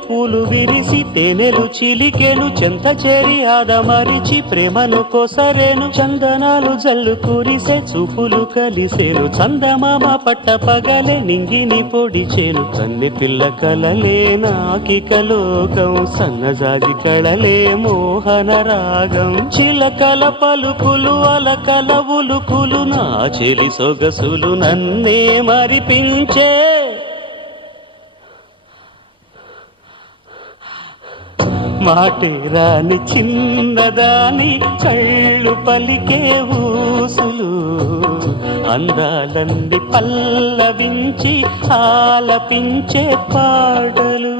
పూలు విరిసి తేనెలు చిలికెను చెంత చేరి ఆదమరిచి ప్రేమను కోసరేను చందనాలు జల్లు కురిసే చూపులు కలిసేను చందమామ పట్ట పగలే నింగిని పొడిచేను కన్నె పిల్ల కలలే నాకిక లోకం సన్నజాజి కళలే మోహన రాగం చిలకల పలుకులు అలకల ఉలుకులు నా చెలి సొగసులు నన్నే మరిపించే మాటే రాని చిన్నదాని కళ్ళు పలికే ఊసులు అందాలన్నీ పల్లవించి ఆలపించే పాటలు